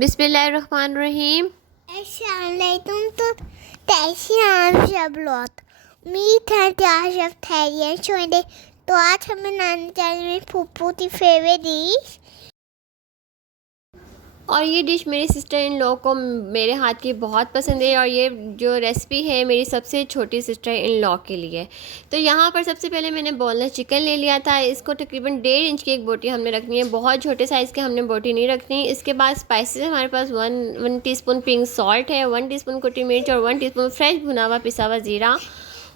बिस्मिल्लाहिर्रहमानिर्रहीम। अस्सलामुअलैकुम। तो कैसे हैं आप सब लोग? उम्मीद है कि आप सब खैरियत से होंगे। तो आज हमें नानी जान में फूफू की फेवरेट डिश और ये डिश मेरी सिस्टर इन लॉ को मेरे हाथ की बहुत पसंद है और ये जो रेसिपी है मेरी सबसे छोटी सिस्टर इन लॉ के लिए। तो यहाँ पर सबसे पहले मैंने बोनलेस चिकन ले लिया था। इसको तकरीबन 1.5 इंच की एक बोटी हमने रखनी है, बहुत छोटे साइज़ के हमने बोटी नहीं रखनी। इसके बाद स्पाइसेस हमारे पास वन टीस्पून पिंक सॉल्ट है, 1 टीस्पून कुटी मिर्च और 1 टीस्पून फ्रेश भुना हुआ पिसा हुआ ज़ीरा,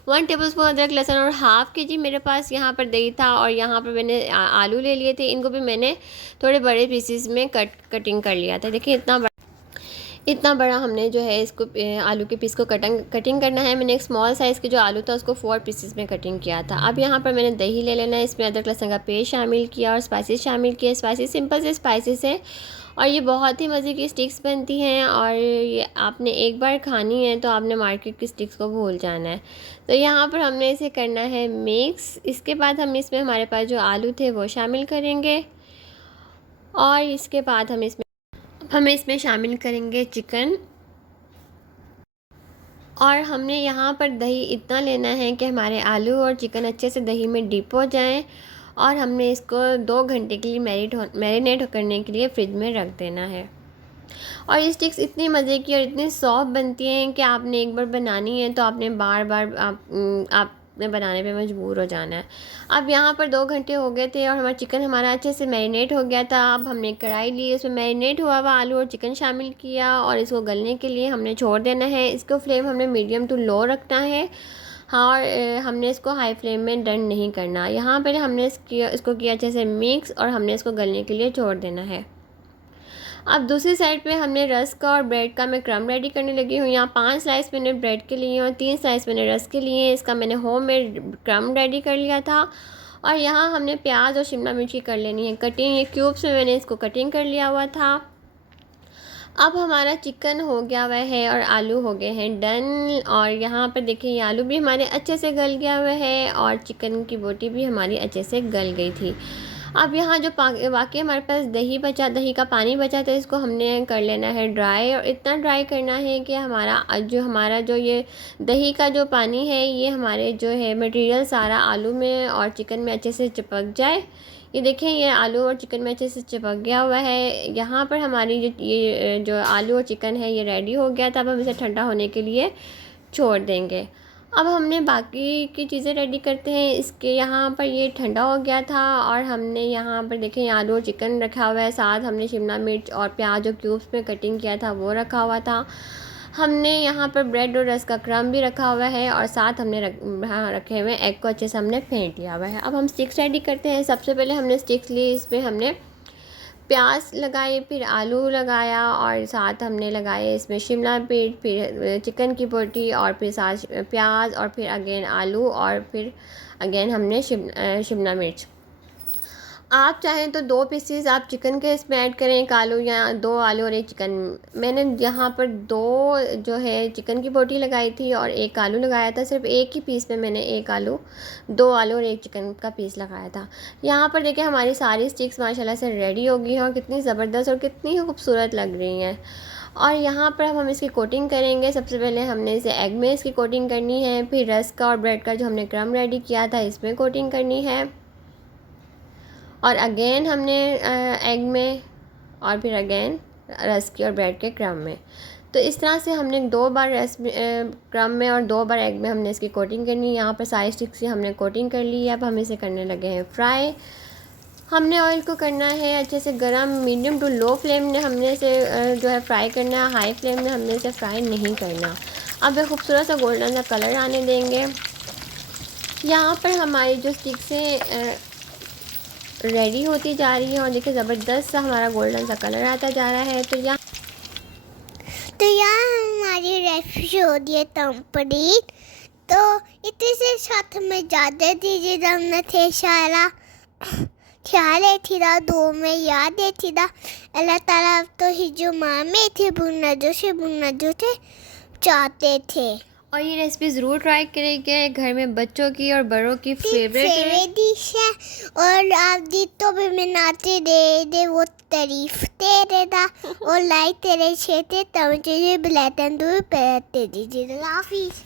1 टेबलस्पून अदरक लहसुन और हाफ़ के जी मेरे पास यहाँ पर दही था। और यहाँ पर मैंने आलू ले लिए थे, इनको भी मैंने थोड़े बड़े पीसीस में कटिंग कर लिया था। देखिए इतना बड़ा हमने जो है इसको आलू के पीस को कटिंग करना है। मैंने एक स्मॉल साइज़ के जो आलू था उसको 4 पीसेस में कटिंग किया था। अब यहाँ पर मैंने दही ले लेना है, इसमें अदरक लहसुन का पेस्ट शामिल किया और स्पाइसेस शामिल किए। स्पाइसेस सिंपल से स्पाइसेस हैं और ये बहुत ही मज़े की स्टिक्स बनती हैं और ये आपने एक बार खानी है तो आपने मार्केट की स्टिक्स को भूल जाना है। तो यहाँ पर हमने इसे करना है मिक्स। इसके बाद हम इसमें हमारे पास जो आलू थे वो शामिल करेंगे और इसके बाद हम इसमें शामिल करेंगे चिकन। और हमने यहाँ पर दही इतना लेना है कि हमारे आलू और चिकन अच्छे से दही में डिप हो जाएं और हमने इसको 2 घंटे के लिए मैरिनेट करने के लिए फ्रिज में रख देना है। और ये स्टिक्स इतनी मज़े की और इतनी सॉफ्ट बनती हैं कि आपने एक बार बनानी है तो आपने बार बार आपने बनाने पे मजबूर हो जाना है। अब यहाँ पर 2 घंटे हो गए थे और हमारा अच्छे से मैरिनेट हो गया था। अब हमने कढ़ाई ली, उसमें मैरिनेट हुआ हुआ आलू और चिकन शामिल किया और इसको गलने के लिए हमने छोड़ देना है। इसको फ्लेम हमने मीडियम टू लो रखना है। हाँ, और हमने इसको हाई फ्लेम में डन नहीं करना। यहाँ पर हमने इसको किया अच्छे से मिक्स और हमने इसको गलने के लिए छोड़ देना है। अब दूसरी साइड पे हमने रस्क और ब्रेड का मैं क्रम रेडी करने लगी हूँ। यहाँ 5 स्लाइस मैंने ब्रेड के लिए और 3 स्लाइस मैंने रस्क के लिए। इसका मैंने होममेड क्रम रेडी कर लिया था। और यहाँ हमने प्याज और शिमला मिर्ची कर लेनी है कटिंग। ये क्यूब्स में मैंने इसको कटिंग कर लिया हुआ था। अब हमारा चिकन हो गया हुआ है और आलू हो गए हैं डन। और यहाँ पर देखिए ये आलू भी हमारे अच्छे से गल गया हुआ है और चिकन की बोटी भी हमारी अच्छे से गल गई थी। अब यहाँ जो बाकी हमारे पास दही का पानी बचा था, इसको हमने कर लेना है ड्राई। और इतना ड्राई करना है कि हमारा जो ये दही का जो पानी है ये हमारे जो है मटेरियल सारा आलू में और चिकन में अच्छे से चिपक जाए। ये देखें ये आलू और चिकन में अच्छे से चिपक गया हुआ है। यहाँ पर हमारी ये जो आलू और चिकन है ये रेडी हो गया था। अब हम इसे ठंडा होने के लिए छोड़ देंगे। अब हमने बाकी की चीज़ें रेडी करते हैं। इसके यहाँ पर ये ठंडा हो गया था और हमने यहाँ पर देखें आलू और चिकन रखा हुआ है, साथ हमने शिमला मिर्च और प्याज जो क्यूब्स में कटिंग किया था वो रखा हुआ था। हमने यहाँ पर ब्रेड और रस्क का क्रम भी रखा हुआ है और साथ हमने रखे हुए एग को अच्छे से हमने फेंट लिया हुआ है। अब हम स्टिक्स रेडी करते हैं। सबसे पहले हमने स्टिक्स ली, इसमें हमने प्याज लगाए, फिर आलू लगाया और साथ हमने लगाए इसमें शिमला मिर्च, फिर चिकन की बोटी और फिर साथ प्याज और फिर अगेन आलू और फिर अगेन हमने शिमला मिर्च। आप चाहें तो 2 पीसेस आप चिकन के इसमें ऐड करें, 1 आलू या 2 आलू और 1 चिकन। मैंने यहाँ पर 2 जो है चिकन की बोटी लगाई थी और 1 आलू लगाया था। सिर्फ एक ही पीस में मैंने 1 आलू, 2 आलू और 1 चिकन का पीस लगाया था। यहाँ पर देखिए हमारी सारी स्टिक्स माशाल्लाह से रेडी हो गई हैं और कितनी ज़बरदस्त और कितनी खूबसूरत लग रही हैं। और यहाँ पर हम इसकी कोटिंग करेंगे। सबसे पहले हमने इसे एग में इसकी कोटिंग करनी है, फिर रस्क का और ब्रेड का जो हमने क्रम रेडी किया था इसमें कोटिंग करनी है और अगेन हमने एग में और फिर अगेन रस्क की और ब्रेड के क्रम में। तो इस तरह से हमने 2 बार क्रम में और 2 बार एग में हमने इसकी कोटिंग करनी है। यहाँ पर सारी स्टिक से हमने कोटिंग कर ली है। अब हम इसे करने लगे हैं फ्राई। हमने ऑयल को करना है अच्छे से गरम, मीडियम टू लो फ्लेम में हमने इसे जो है फ्राई करना है। हाई फ्लेम में हमने इसे फ्राई नहीं करना। अब एक खूबसूरत सा गोल्डन सा कलर आने देंगे। यहाँ पर हमारी जो स्टिक से रेडी होती जा रही है और देखिए ज़बरदस्त सा हमारा गोल्डन सा कलर आता जा रहा है। तो यहाँ हमारी रेसिपी हो रही है कंप्लीट। तो इतने से साथ में ज़्यादा दीजिए हमने थे सारा ख्याल है थी दो में याद है थी अल्लाह ताला तो ही जो माँ में थे बुना जो से थे चाहते थे। और ये रेसिपी ज़रूर ट्राई करेंगे, घर में बच्चों की और बड़ों की फेवरेट है। फेवरेट डिश है और आप जी तो भी बनाते दे वो तारीफ दे देना और लाइक तेरे छेते तब मुझे ब्लैटन दूर पे दीजिए। हाफिज़।